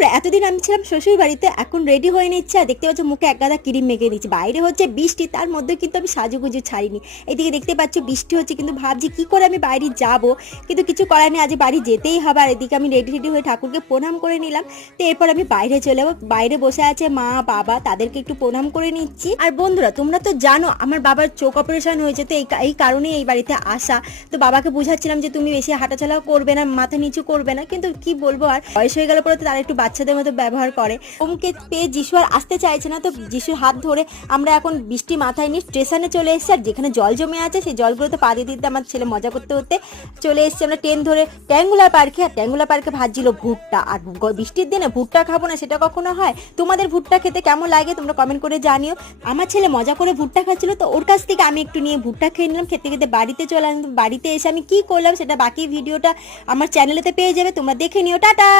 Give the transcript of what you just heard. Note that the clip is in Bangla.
বন্ধুরা এতদিন আমি ছিলাম শ্বশুর বাড়িতে, এখন রেডি হয়ে নিচ্ছে আর দেখতে পাচ্ছ মুখে এক গাদা ক্রিম মেখে নিচ্ছি। বাইরে হচ্ছে বৃষ্টি, তার মধ্যে কিন্তু আমি সাজুগুজু ছাড়িনি। এদিকে দেখতে পাচ্ছ বৃষ্টি হচ্ছে, কিন্তু ভাবছি কি করে আমি বাইরে যাব, কিন্তু কিছু করার নেই, আজ বাড়ি যেতেই হবে। আর এদিকে আমি রেডি হয়ে ঠাকুরকে প্রণাম করে নিলাম। তো এরপর আমি বাইরে চলে যাবো। বাইরে বসে আছে মা বাবা, তাদেরকে একটু প্রণাম করে নিচ্ছি। আর বন্ধুরা তোমরা তো জানো আমার বাবার চোখ অপারেশন হয়েছে, তো এই কারণেই এই বাড়িতে আসা। তো বাবাকে বুঝাচ্ছিলাম যে তুমি বেশি হাঁটাচলা করবে না, মাথা নিচু করবে না, কিন্তু কি বলবো, আর বয়স হয়ে গেলে পরে তো তারা একটু বাচ্চাদের মতো ব্যবহার করে। ওমকে পেয়ে যিশু আর আসতে চাইছে না, তো যিশুর হাত ধরে আমরা এখন বৃষ্টি মাথায় নিয়ে স্টেশনে চলে এসেছি। আর যেখানে জল জমে আছে সেই জলগুলোতে পা দিয়ে দিতে আমার ছেলে মজা করতে করতে চলে এসেছি আমরা ট্রেন ধরে ট্যাঙ্গুলার পার্কে। আর ট্যাঙ্গুলার পার্কে ভাজছিল ভুট্টা, আর বৃষ্টির দিনে ভুট্টা খাবো না সেটা কখনো হয়? তোমাদের ভুট্টা খেতে কেমন লাগে তোমরা কমেন্ট করে জানিও। আমার ছেলে মজা করে ভুট্টা খাচ্ছিল, তো ওর কাছ থেকে আমি একটু নিয়ে ভুট্টা খেয়ে নিলাম। খেতে খেতে বাড়িতে চলে আসলাম। বাড়িতে এসে আমি কি করলাম সেটা বাকি ভিডিওটা আমার চ্যানেলেতে পেয়ে যাবে, তোমরা দেখে নিও। টাটা।